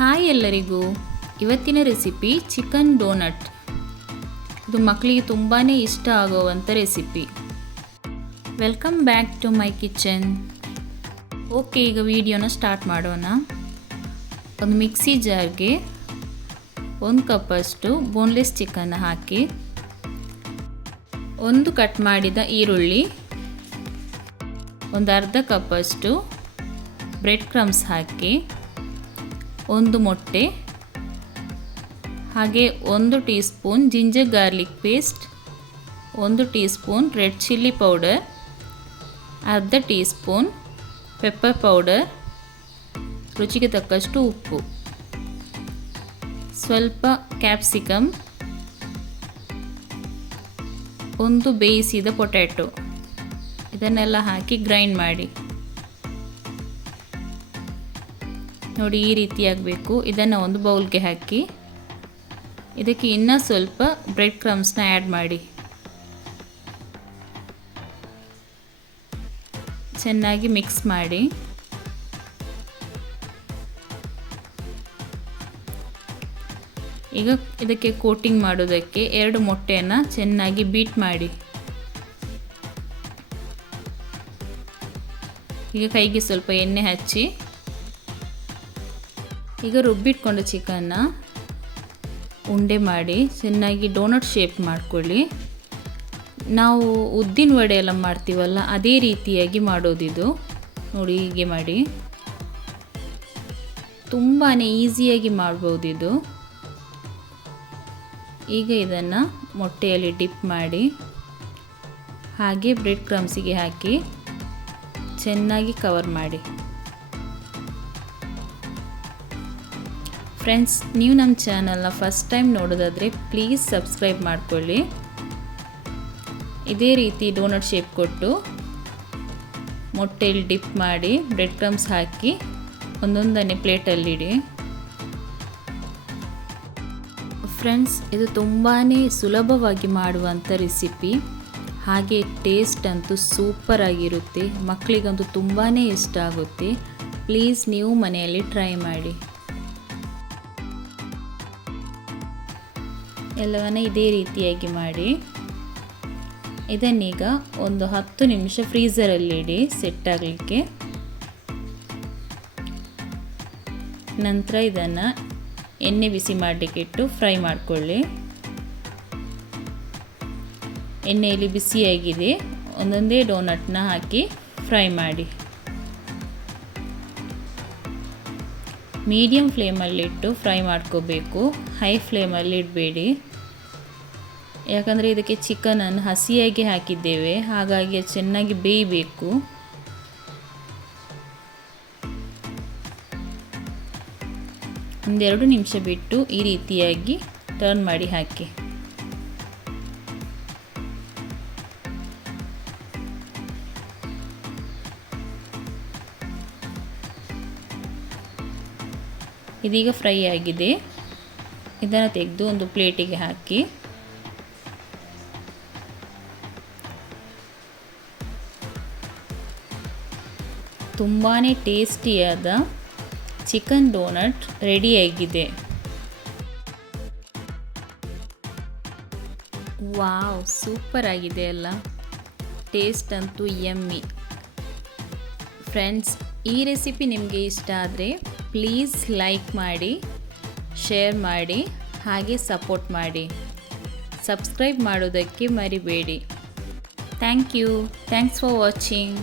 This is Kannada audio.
ಹಾಯ್ ಎಲ್ಲರಿಗೂ. ಇವತ್ತಿನ ರೆಸಿಪಿ ಚಿಕನ್ ಡೋನಟ್. ಇದು ಮಕ್ಕಳಿಗೆ ತುಂಬಾ ಇಷ್ಟ ಆಗೋವಂಥ recipe. Welcome back to my kitchen. Okay, ಈಗ ವಿಡಿಯೋನ ಸ್ಟಾರ್ಟ್ ಮಾಡೋಣ. ಒಂದು ಮಿಕ್ಸಿ ಜಾರ್ಗೆ ಒಂದು ಕಪ್ಪಷ್ಟು ಬೋನ್ಲೆಸ್ ಚಿಕನ್ ಹಾಕಿ, ಒಂದು ಕಟ್ ಮಾಡಿದ ಈರುಳ್ಳಿ, ಒಂದು ಅರ್ಧ ಕಪ್ಪಷ್ಟು ಬ್ರೆಡ್ ಕ್ರಮ್ಸ್ ಹಾಕಿ ಒಂದು ಮೊಟ್ಟೆ, ಹಾಗೆ ಒಂದು teaspoon ginger garlic paste, ಒಂದು teaspoon red chilli powder, ಅರ್ಧ ಟೀ ಸ್ಪೂನ್ ಪೆಪ್ಪರ್ ಪೌಡರ್, ರುಚಿಗೆ ತಕ್ಕಷ್ಟು ಉಪ್ಪು, ಸ್ವಲ್ಪ ಕ್ಯಾಪ್ಸಿಕಮ್ ಒಂದು ಬೇಯಿಸಿದ ಪೊಟ್ಯಾಟೊ. ಇದನ್ನೆಲ್ಲ ಹಾಕಿ ಗ್ರೈಂಡ್ ಮಾಡಿ. ನೋಡಿ ಈ ರೀತಿ ಆಗಬೇಕು. ಇದನ್ನು ಒಂದು ಬೌಲ್ಗೆ ಹಾಕಿ. ಇದಕ್ಕೆ ಇನ್ನೂ ಸ್ವಲ್ಪ ಬ್ರೆಡ್ ಕ್ರಮ್ಸ್ನ ಆ್ಯಡ್ ಮಾಡಿ. ಚೆನ್ನಾಗಿ ಮಿಕ್ಸ್ ಮಾಡಿ. ಈಗ ಇದಕ್ಕೆ ಕೋಟಿಂಗ್ ಮಾಡೋದಕ್ಕೆ ಎರಡು ಮೊಟ್ಟೆಯನ್ನು ಚೆನ್ನಾಗಿ ಬೀಟ್ ಮಾಡಿ. ಈಗ ಕೈಗೆ ಸ್ವಲ್ಪ ಎಣ್ಣೆ ಹಚ್ಚಿ. ಈಗ ರುಬ್ಬಿಟ್ಕೊಂಡ ಚಿಕನ್ನ ಉಂಡೆ ಮಾಡಿ ಚೆನ್ನಾಗಿ ಡೋನಟ್ ಶೇಪ್ ಮಾಡ್ಕೊಳ್ಳಿ. ನಾವು ಉದ್ದಿನ ವಡೆ ಎಲ್ಲ ಮಾಡ್ತೀವಲ್ಲ, ಅದೇ ರೀತಿಯಾಗಿ ಮಾಡೋದಿದು. ನೋಡಿ, ಹೀಗೆ ಮಾಡಿ. ತುಂಬಾ ಈಸಿಯಾಗಿ ಮಾಡ್ಬೋದಿದು. ಈಗ ಇದನ್ನು ಮೊಟ್ಟೆಯಲ್ಲಿ ಡಿಪ್ ಮಾಡಿ, ಹಾಗೆ ಬ್ರೆಡ್ ಕ್ರಮ್ಸಿಗೆ ಹಾಕಿ ಚೆನ್ನಾಗಿ ಕವರ್ ಮಾಡಿ. ಫ್ರೆಂಡ್ಸ್ ನೀವು ನಮ್ಮ ಚಾನಲ್ನ ಫಸ್ಟ್ ಟೈಮ್ ನೋಡೋದಾದರೆ ಪ್ಲೀಸ್ ಸಬ್ಸ್ಕ್ರೈಬ್ ಮಾಡಿಕೊಳ್ಳಿ. ಇದೇ ರೀತಿ ಡೋನಟ್ ಶೇಪ್ ಕೊಟ್ಟು ಮೊಟ್ಟೆಯಲ್ಲಿ ಡಿಪ್ ಮಾಡಿ ಬ್ರೆಡ್ ಕ್ರಮ್ಸ್ ಹಾಕಿ ಒಂದೊಂದನೇ ಪ್ಲೇಟಲ್ಲಿಡಿ ಫ್ರೆಂಡ್ಸ್ ಇದು ತುಂಬಾ ಸುಲಭವಾಗಿ ಮಾಡುವಂಥ ರೆಸಿಪಿ ಹಾಗೆ ಟೇಸ್ಟ್ ಅಂತೂ ಸೂಪರ್ ಆಗಿರುತ್ತೆ. ಮಕ್ಕಳಿಗಂತೂ ತುಂಬಾ ಇಷ್ಟ ಆಗುತ್ತೆ. ಪ್ಲೀಸ್ ನೀವು ಮನೆಯಲ್ಲಿ ಟ್ರೈ ಮಾಡಿ. ಎಲ್ಲವನ್ನ ಇದೇ ರೀತಿಯಾಗಿ ಮಾಡಿ. ಇದನ್ನೀಗ ಒಂದು ಹತ್ತು ನಿಮಿಷ ಫ್ರೀಝರಲ್ಲಿಡಿ ಸೆಟ್ ಆಗಲಿಕ್ಕೆ. ನಂತರ ಇದನ್ನು ಎಣ್ಣೆ ಬಿಸಿ ಮಾಡಲಿಕ್ಕೆ ಇಟ್ಟು ಫ್ರೈ ಮಾಡಿಕೊಳ್ಳಿ. ಎಣ್ಣೆಯಲ್ಲಿ ಬಿಸಿಯಾಗಿದೆ, ಒಂದೊಂದೇ ಡೋನಟ್ನ ಹಾಕಿ ಫ್ರೈ ಮಾಡಿ. ಮೀಡಿಯಮ್ ಫ್ಲೇಮಲ್ಲಿಟ್ಟು ಫ್ರೈ ಮಾಡ್ಕೋಬೇಕು. ಹೈ ಫ್ಲೇಮಲ್ಲಿ ಇಡಬೇಡಿ. ಯಾಕಂದರೆ ಇದಕ್ಕೆ ಚಿಕನನ್ನು ಹಸಿಯಾಗಿ ಹಾಕಿದ್ದೇವೆ. ಹಾಗಾಗಿ ಚೆನ್ನಾಗಿ ಬೇಯಬೇಕು. ಒಂದೆರಡು ನಿಮಿಷ ಬಿಟ್ಟು ಈ ರೀತಿಯಾಗಿ ಟರ್ನ್ ಮಾಡಿ ಹಾಕಿ. ಇದೀಗ ಫ್ರೈ ಆಗಿದೆ. ಇದನ್ನು ತೆಗೆದು ಒಂದು ಪ್ಲೇಟಿಗೆ ಹಾಕಿ. ತುಂಬಾ ಟೇಸ್ಟಿಯಾದ ಚಿಕನ್ ಡೋನಟ್ ರೆಡಿಯಾಗಿದೆ ವಾವ್, ಸೂಪರ್ ಆಗಿದೆ ಅಲ್ಲ. ಟೇಸ್ಟ್ ಅಂತೂ ಎಮ್ಮಿ ಫ್ರೆಂಡ್ಸ್ ಈ ರೆಸಿಪಿ ನಿಮಗೆ ಇಷ್ಟ ಆದರೆ ಪ್ಲೀಸ್ ಲೈಕ್ ಮಾಡಿ ಶೇರ್ ಮಾಡಿ, ಹಾಗೆ ಸಪೋರ್ಟ್ ಮಾಡಿ. ಸಬ್ಸ್ಕ್ರೈಬ್ ಮಾಡೋದಕ್ಕೆ ಮರಿಬೇಡಿ. Thank you thanks for watching